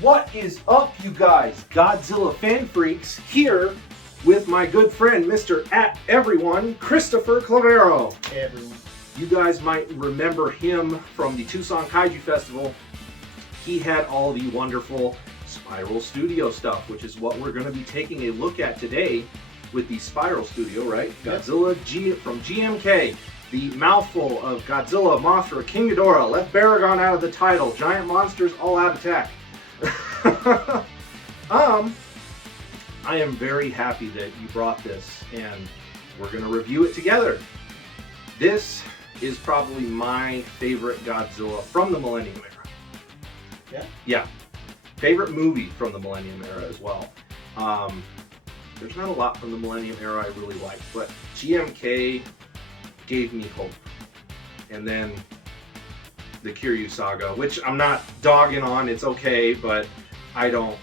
What is up, you guys? Godzilla fan freaks here with my good friend, Mr. At Everyone, Christoper Clavero. Hey everyone. You guys might remember him from the Tucson Kaiju Festival. He had all the wonderful Spiral Studio stuff, which is what we're going to be taking a look at today with the Spiral Studio, right? Yep. Godzilla from GMK. The mouthful of Godzilla, Mothra, King Ghidorah, left Baragon out of the title, giant monsters all out attack. I am very happy that you brought this and we're going to review it together. This is probably my favorite Godzilla from the Millennium Era. Yeah? Yeah. Favorite movie from the Millennium Era as well. There's not a lot from the Millennium Era I really like, but GMK gave me hope. And then the Kiryu Saga, which I'm not dogging on, it's okay, but I don't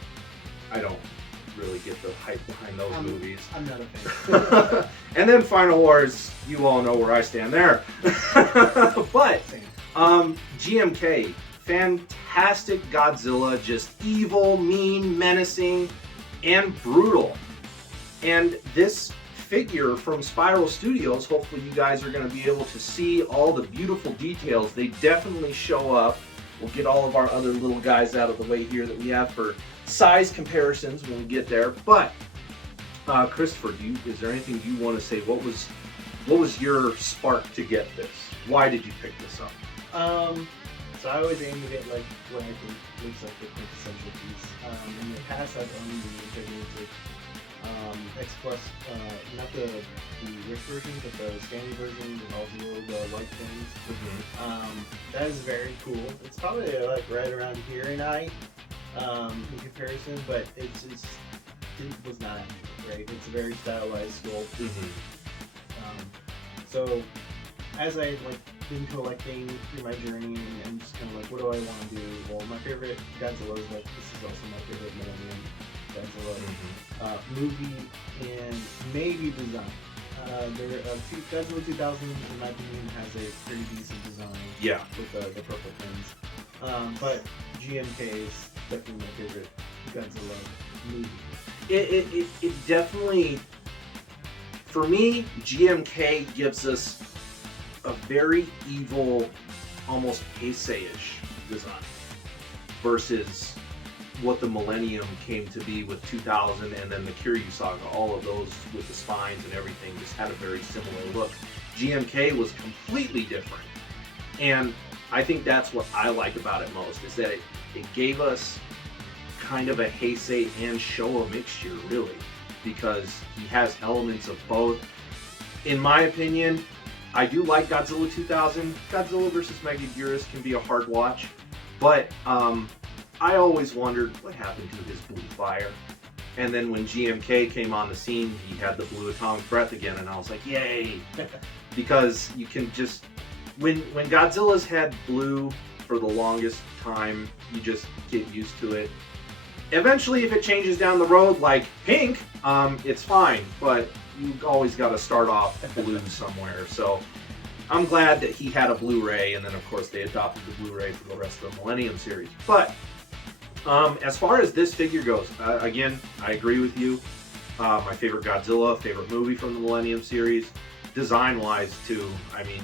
really get the hype behind those movies. I'm not a fan. And then Final Wars, you all know where I stand there. But GMK, fantastic Godzilla, just evil, mean, menacing, and brutal. And this figure from Spiral Studios, hopefully you guys are going to be able to see all the beautiful details. They definitely show up. We'll get all of our other little guys out of the way here that we have for size comparisons when we get there. But Christoper, is there anything you want to say? What was your spark to get this? Why did you pick this up? So I always aim to get like what I think looks like the quintessential piece. In the past, I've owned the gigantic X Plus, not the rich version, but the standard version with all the little white things. Mm-hmm. That is very cool. It's probably like right around here in height in comparison, but it was not accurate, right? It's a very stylized sculpt. Mm-hmm. So as I been collecting through my journey and just kind of like, what do I want to do? Well, my favorite Godzilla is this is also my favorite Millennium Godzilla movie and maybe design. Godzilla 2000, in my opinion, has a pretty decent design. Yeah. With the purple things. But GMK is definitely my favorite Godzilla movie. It definitely, for me, GMK gives us a very evil, almost Heisei-ish design versus what the Millennium came to be with 2000 and then the Kiryu Saga. All of those with the spines and everything just had a very similar look. GMK was completely different. And I think that's what I like about it most, is that it gave us kind of a Heisei and Showa mixture, really, because he has elements of both. In my opinion, I do like Godzilla 2000. Godzilla vs. Megaguirus can be a hard watch, but I always wondered what happened to his blue fire. And then when GMK came on the scene, he had the blue atomic breath again, and I was like, yay! Because you can just, when Godzilla's had blue for the longest time, you just get used to it. Eventually, if it changes down the road, like pink, it's fine, but you always got to start off blue somewhere. So I'm glad that he had a Blu-ray, and then of course they adopted the Blu-ray for the rest of the Millennium series. But as far as this figure goes, again, I agree with you. My favorite Godzilla, favorite movie from the Millennium series. Design-wise, too, I mean,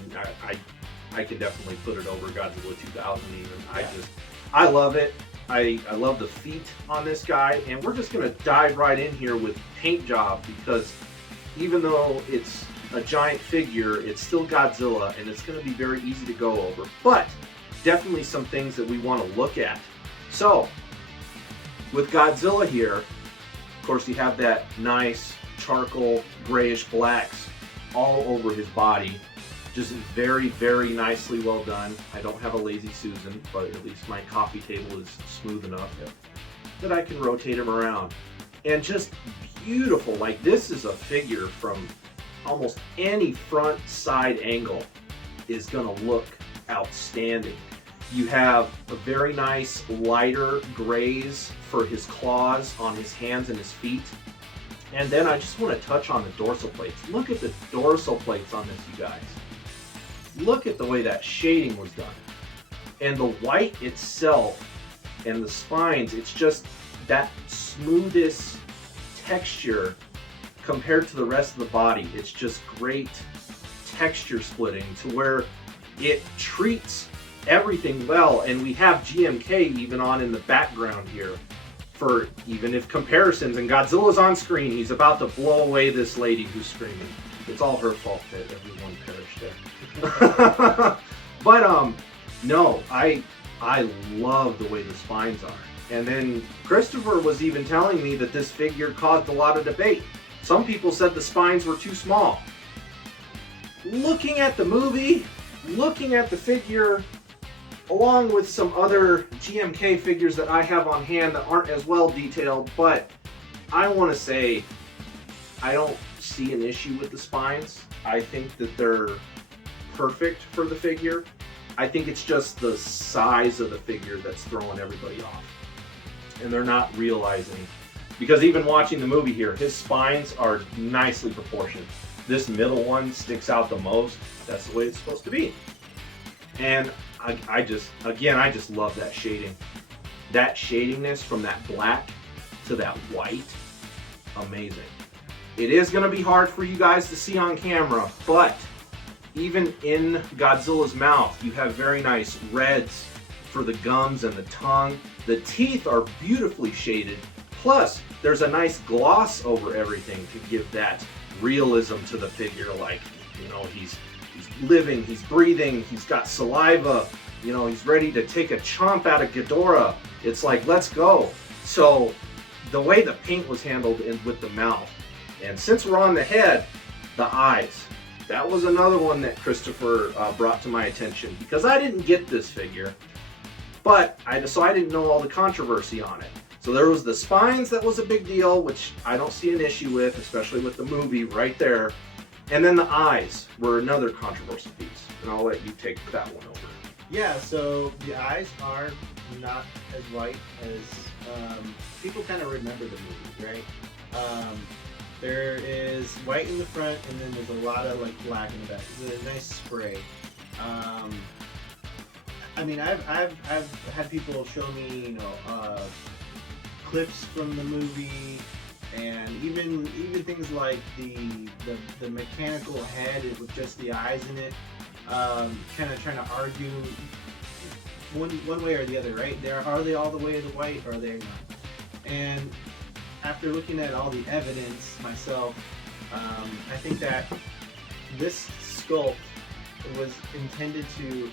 I can definitely put it over Godzilla 2000 even. Yeah. I love it. I love the feet on this guy, and we're just going to dive right in here with paint job, because even though it's a giant figure, it's still Godzilla, and it's going to be very easy to go over. But definitely some things that we want to look at. So, with Godzilla here, of course you have that nice charcoal grayish blacks all over his body. Just very, very nicely well done. I don't have a Lazy Susan, but at least my coffee table is smooth enough that I can rotate him around. And just beautiful. Like, this is a figure from almost any front side angle is gonna look outstanding. You have a very nice lighter grays for his claws on his hands and his feet. And then I just want to touch on the dorsal plates. Look at the dorsal plates on this, you guys. Look at the way that shading was done. And the white itself and the spines, it's just that smoothest texture compared to the rest of the body. It's just great texture splitting to where it treats everything well, and we have GMK even on in the background here for even if comparisons, and Godzilla's on screen, he's about to blow away this lady who's screaming. It's all her fault that everyone perished there. But no, I love the way the spines are. And then Christoper was even telling me that this figure caused a lot of debate. Some people said the spines were too small. Looking at the movie, looking at the figure, along with some other GMK figures that I have on hand that aren't as well detailed, but I want to say I don't see an issue with the spines. I think that they're perfect for the figure. I think it's just the size of the figure that's throwing everybody off. And they're not realizing, because even watching the movie here, his spines are nicely proportioned. This middle one sticks out the most. That's the way it's supposed to be. And I just love that shading. That shadiness from that black to that white, amazing. It is going to be hard for you guys to see on camera, but even in Godzilla's mouth, you have very nice reds for the gums and the tongue. The teeth are beautifully shaded. Plus, there's a nice gloss over everything to give that realism to the figure. Like, you know, he's living, he's breathing, he's got saliva, you know, he's ready to take a chomp out of Ghidorah. It's like, let's go. So the way the paint was handled with the mouth, and since we're on the head, the eyes. That was another one that Christoper brought to my attention, because I didn't get this figure, but I didn't know all the controversy on it. So there was the spines that was a big deal, which I don't see an issue with, especially with the movie right there. And then the eyes were another controversial piece, and I'll let you take that one over. Yeah, so the eyes are not as white as people kind of remember the movie, right? There is white in the front, and then there's a lot of like black in the back. It's a nice spray. I mean, I've had people show me, you know, clips from the movie, and even things like the mechanical head with just the eyes in it, kind of trying to argue one way or the other, right? Are they all the way to the white, or are they not? And after looking at all the evidence myself, I think that this sculpt was intended to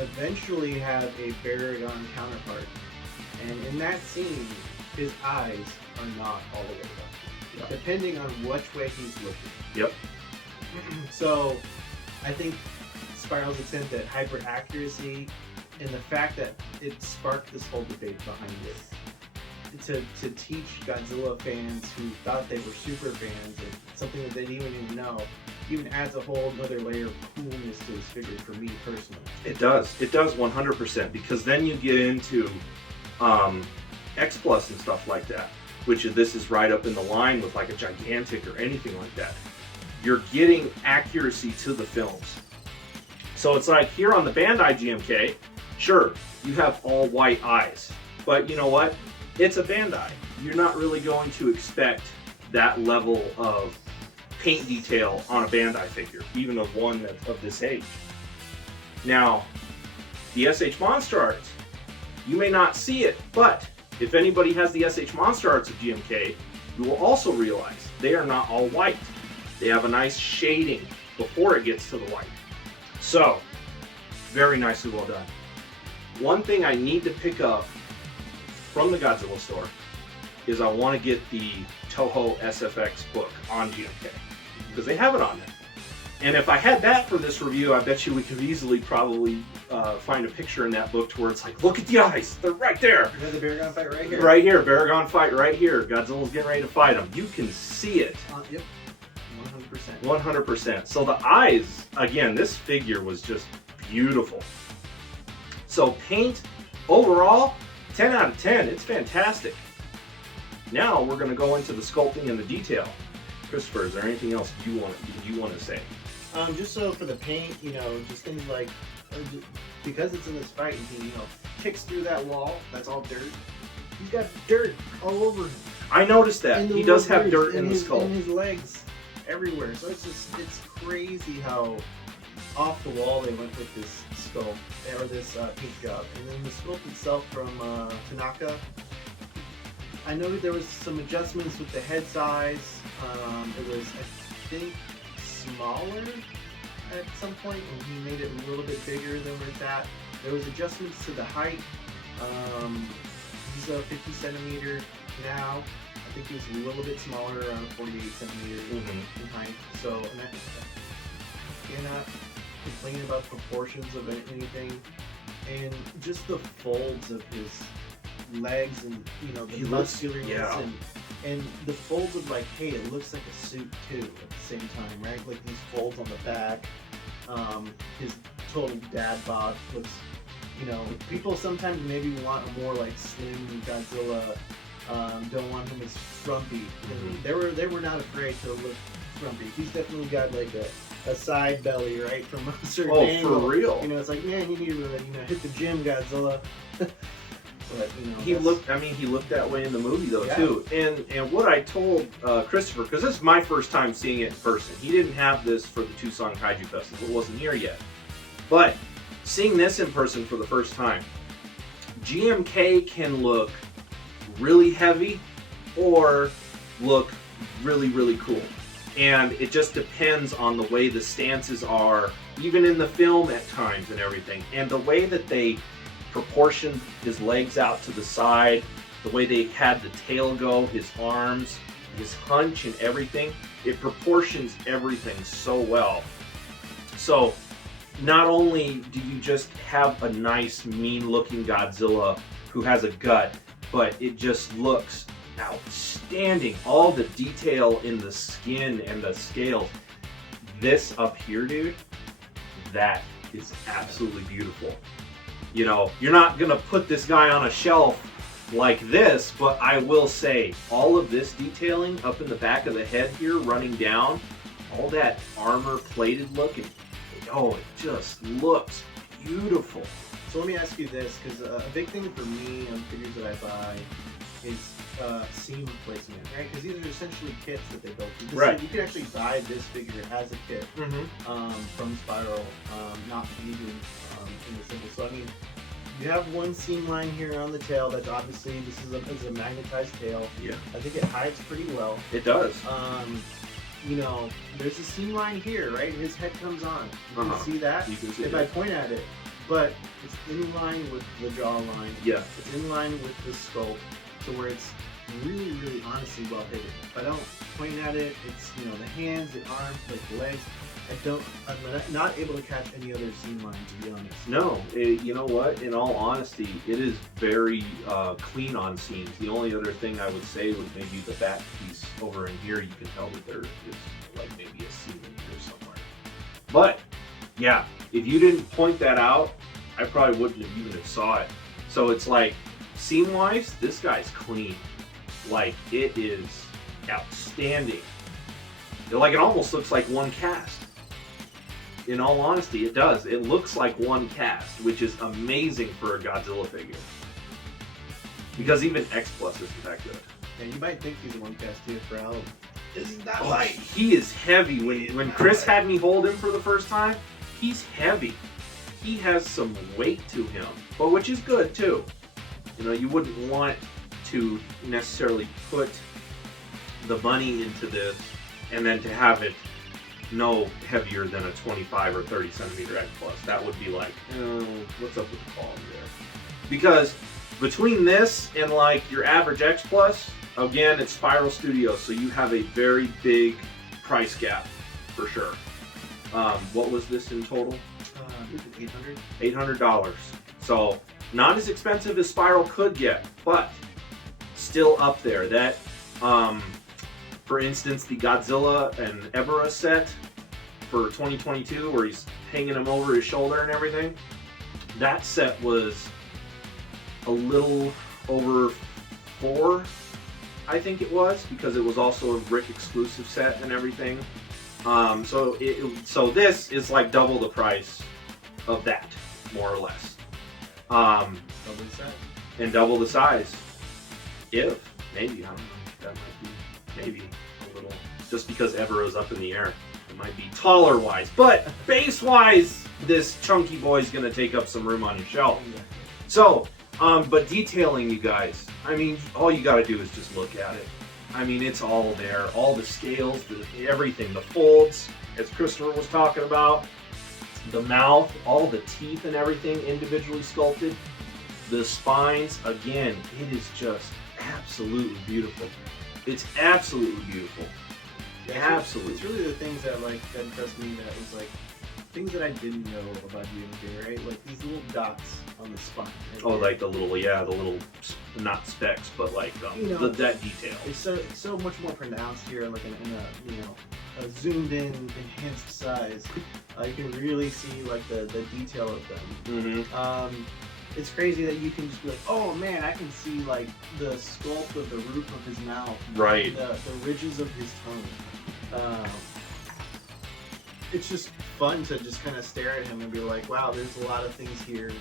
eventually have a Baragon counterpart, and in that scene, his eyes are not all the way up, yep, depending on which way he's looking. Yep. So I think Spiral's attempt at hyper accuracy and the fact that it sparked this whole debate behind it, to teach Godzilla fans who thought they were super fans and something that they didn't even know, even adds a whole other layer of coolness to this figure for me personally. It does 100%, because then you get into X Plus and stuff like that, which this is right up in the line with like a Gigantic or anything like that. You're getting accuracy to the films. So it's like here on the Bandai GMK, sure, you have all white eyes, but you know what? It's a Bandai. You're not really going to expect that level of paint detail on a Bandai figure, even of one that's of this age. Now, the SH Monster Arts, you may not see it, but if anybody has the SH Monster Arts of GMK, you will also realize they are not all white. They have a nice shading before it gets to the white. So, very nicely well done. One thing I need to pick up from the Godzilla store is I want to get the Toho SFX book on GMK, because they have it on there. And if I had that for this review, I bet you we could easily probably find a picture in that book to where it's like, look at the eyes, they're right there. You have the Baragon fight right here. Right here, Baragon fight right here. Godzilla's getting ready to fight him. You can see it. Yep, 100%. 100%. So the eyes, again, this figure was just beautiful. So paint, overall, 10 out of 10. It's fantastic. Now we're going to go into the sculpting and the detail. Christoper, is there anything else you want to say? Just so for the paint, you know, just things like because it's in this fight, and he, kicks through that wall. That's all dirt. He's got dirt all over him. I noticed that. He does have dirt in the skull. In his legs, everywhere. So it's crazy how off the wall they went with this sculpt, or this paint job. And then the sculpt itself from Tanaka, I noted there was some adjustments with the head size. It was, I think, smaller at some point, and he made it a little bit bigger than where it's at. There was adjustments to the height. He's a 50 centimeter now. I think he was a little bit smaller, around 48 centimeters in height. So, and that, you're not complaining about the proportions of anything, and just the folds of his legs, and the muscularness, and the folds of, like, hey, it looks like a suit too at the same time, right? Like these folds on the back. His total dad bod looks, people sometimes maybe want a more like slim Godzilla. Don't want him as frumpy. They were not afraid to look frumpy. He's definitely got like a side belly, right, from a certain angle. For real. It's like, man, you need to hit the gym, Godzilla. But, he looked that way in the movie though, too. And what I told Christopher, because this is my first time seeing it in person. He didn't have this for the Tucson Kaiju Festival. It wasn't here yet. But seeing this in person for the first time, GMK can look really heavy or look really, really cool. And it just depends on the way the stances are, even in the film at times and everything. And the way that they proportioned his legs out to the side, the way they had the tail go, his arms, his hunch and everything, it proportions everything so well. So not only do you just have a nice, mean-looking Godzilla who has a gut, but it just looks outstanding. All the detail in the skin and the scales. This up here, dude, that is absolutely beautiful. You're not gonna put this guy on a shelf like this, but I will say all of this detailing up in the back of the head here, running down, all that armor plated look, and it just looks beautiful. So let me ask you this, because a big thing for me on figures that I buy is seam placement, right? Because these are essentially kits that they built. Right. You can actually buy this figure as a kit from Spiral, not even in the symbol. So I mean, you have one seam line here on the tail. That's obviously, this is a magnetized tail. Yeah. I think it hides pretty well. It does. There's a seam line here, right? His head comes on. You can see that. You can see if I point at it, but it's in line with the jawline. Yeah. It's in line with the sculpt, to where it's really, really honestly well hidden. If I don't point at it, it's the hands, the arms, like the legs. I'm not able to catch any other seam line, to be honest. No, you know what? In all honesty, it is very clean on seams. The only other thing I would say would maybe the back piece over in here. You can tell that there is like maybe a seam in here somewhere. But yeah, if you didn't point that out, I probably wouldn't have even have saw it. So it's like, seam-wise, this guy's clean. Like, it is outstanding. Like, it almost looks like one cast. In all honesty, it does. It looks like one cast, which is amazing for a Godzilla figure. Because even X Plus isn't that good. And you might think he's a one cast too, for Alan. Isn't that Oh, light? he is heavy. When Chris had me hold him for the first time, he's heavy. He has some weight to him, but which is good too. You wouldn't want to necessarily put the money into this and then to have it no heavier than a 25 or 30 centimeter X Plus. That would be like, what's up with the quality there? Because between this and like your average X Plus, again, it's Spiral Studios, so you have a very big price gap for sure. What was this in total? $800. $800. So not as expensive as Spiral could get, but still up there. That, for instance, the Godzilla and Ebera set for 2022, where he's hanging him over his shoulder and everything, that set was a little over $4, I think it was, because it was also a Brick exclusive set and everything. So this is like double the price of that. more or less. Double the size. And double the size. If, maybe, I don't know. That might be, maybe, a little, just because Evero's up in the air. It might be taller wise. But base wise, this chunky boy is going to take up some room on your shelf. So, but detailing, you guys, I mean, all you got to do is just look at it. I mean, it's all there. All the scales, everything, the folds, as Christoper was talking about, the mouth, all the teeth and everything individually sculpted. The spines, again, it is just absolutely beautiful. It's absolutely beautiful. Yeah, Absolutely. It's really the things that that impressed me, that was things that I didn't know about GMK, right? Like these little dots on the spine. Right? Oh, like the little, not specks, but like that detail. It's so much more pronounced here, like in a zoomed in, enhanced size. You can really see like the detail of them. Mm-hmm. It's crazy that you can just be like, oh man, I can see like the sculpt of the roof of his mouth, right? The ridges of his tongue. It's just fun to just kind of stare at him and be like, wow, there's a lot of things here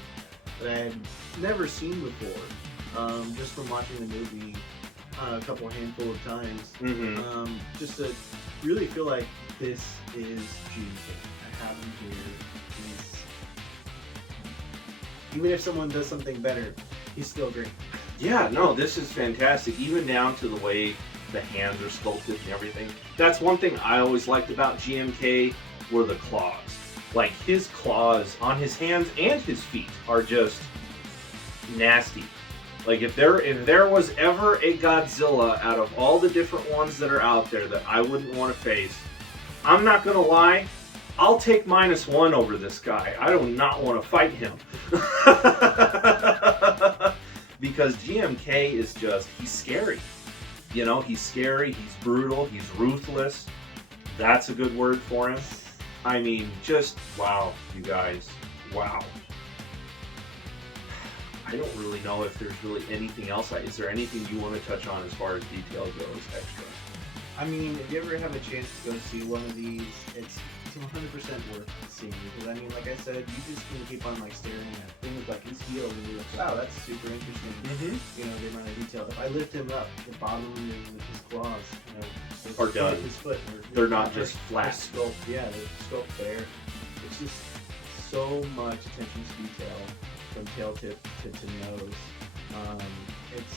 that I had never seen before, just from watching the movie a handful of times. Mm-hmm. Just to really feel like this is GMK. I have him here. Even if someone does something better, he's still great. Yeah, no, this is fantastic. Even down to the way the hands are sculpted and everything. That's one thing I always liked about GMK were the claws. Like his claws on his hands and his feet are just nasty. Like if there was ever a Godzilla out of all the different ones that are out there that I wouldn't want to face, I'm not gonna lie, I'll take -1 over this guy. I do not want to fight him. Because GMK is just, he's scary. You know, he's scary, he's brutal, he's ruthless. That's a good word for him. I mean, just, wow, you guys. Wow. I don't really know if there's really anything else. Is there anything you want to touch on as far as detail goes extra? I mean, if you ever have a chance to go see one of these, it's 100% worth seeing, because I mean, like I said, you just can keep on like staring at things like his heel and you're like, wow, that's super interesting. Mm-hmm. You know, the amount of detail. If I lift him up, the bottom of his claws, are done. His foot, they're not just flat. Sculpt, yeah, the sculpt there. It's just so much attention to detail from tail tip to nose. It's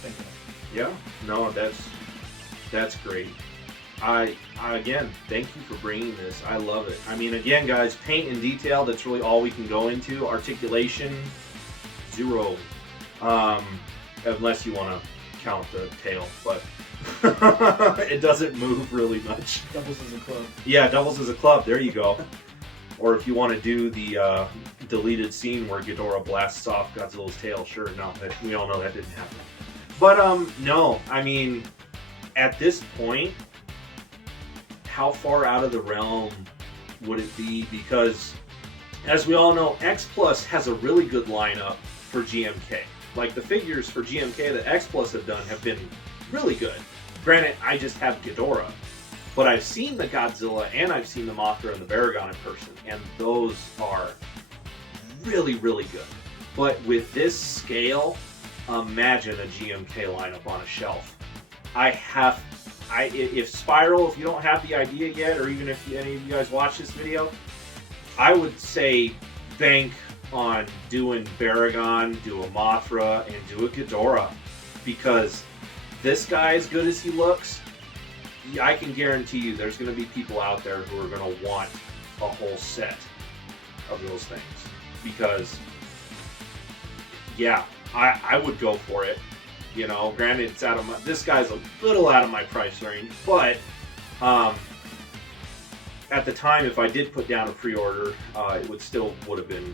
fantastic. Yeah, no, that's great. I again, thank you for bringing this. I love it. I mean, again, guys, paint and detail, that's really all we can go into. Articulation, 0. Unless you want to count the tail, but it doesn't move really much. Doubles as a club. Yeah, doubles as a club. There you go. Or if you want to do the deleted scene where Ghidorah blasts off Godzilla's tail, sure, no, we all know that didn't happen. But no, I mean, at this point, how far out of the realm would it be? Because, as we all know, X Plus has a really good lineup for GMK. Like, the figures for GMK that X Plus have done have been really good. Granted, I just have Ghidorah, but I've seen the Godzilla and I've seen the Mothra and the Baragon in person, and those are really, really good. But with this scale, imagine a GMK lineup on a shelf. If Spiral, if you don't have the idea yet, or even if any of you guys watch this video, I would say bank on doing Baragon, do a Mothra, and do a Ghidorah, because this guy, as good as he looks, I can guarantee you there's going to be people out there who are going to want a whole set of those things, because yeah, I would go for it. You know, granted, it's out of my, this guy's a little out of my price range, but at the time, if I did put down a pre-order, it would have been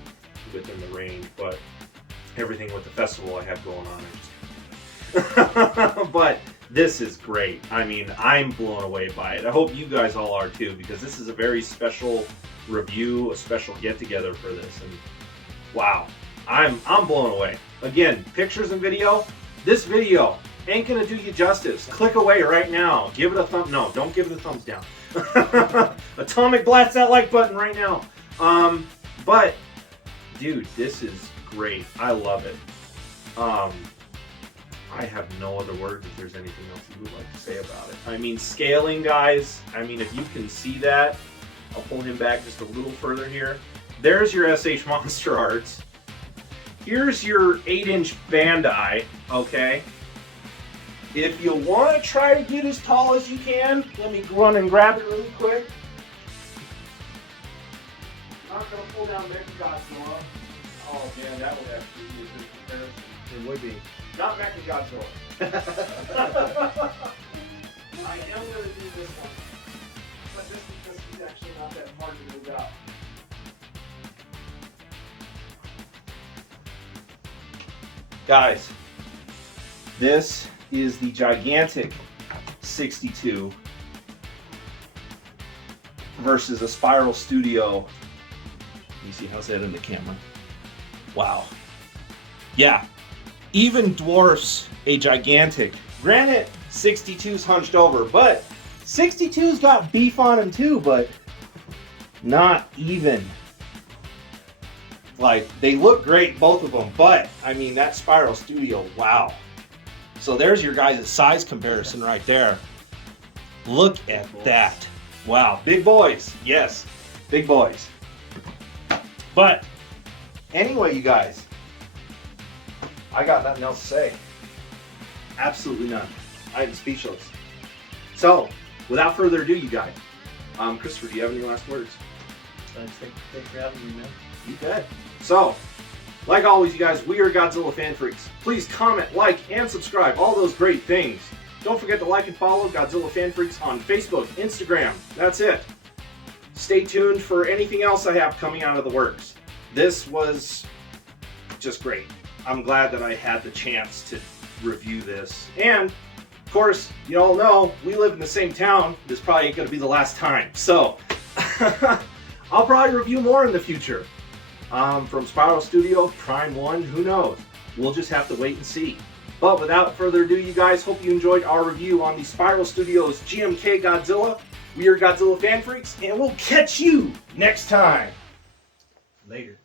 within the range. But everything with the festival I have going on, but this is great. I mean, I'm blown away by it. I hope you guys all are too, because this is a very special review, a special get-together for this, and wow, I'm blown away. Again, pictures and video. This video ain't gonna do you justice. Click away right now. Give it a thumb. No, don't give it a thumbs down. Atomic blast that like button right now. But dude, this is great. I love it. I have no other words if there's anything else you would like to say about it. I mean, scaling, guys, I mean, if you can see that, I'll pull him back just a little further here. There's your SH Monster Arts. Here's your 8-inch Bandai, okay? If you want to try to get as tall as you can, let me run and grab it really quick. I'm not going to pull down Mechagodzilla. Oh man, that would actually be a good comparison. It would be. Not Mechagodzilla. I am going to do this one. But just because he's actually not that hard to move out. Guys, this is the gigantic 62 versus a Spiral Studio. You see, how's that in the camera? Wow. Yeah, even dwarfs a gigantic. Granted, 62's hunched over, but 62's got beef on him too, but not even. Like, they look great, both of them, but I mean, that Spiral Studio, wow. So there's your guys' size comparison right there. Look at that. Wow, big boys. Yes, big boys. But anyway, you guys, I got nothing else to say. Absolutely none. I am speechless. So, without further ado, you guys, Christopher, do you have any last words? Thanks for having me, man. You bet. So, like always, you guys, we are Godzilla Fan Freaks. Please comment, like, and subscribe. All those great things. Don't forget to like and follow Godzilla Fan Freaks on Facebook, Instagram. That's it. Stay tuned for anything else I have coming out of the works. This was just great. I'm glad that I had the chance to review this. And, of course, you all know, we live in the same town. This probably ain't going to be the last time. So, I'll probably review more in the future. From Spiral Studio, Prime 1, who knows? We'll just have to wait and see. But without further ado, you guys, hope you enjoyed our review on the Spiral Studios GMK Godzilla. We are Godzilla Fan Freaks, and we'll catch you next time. Later.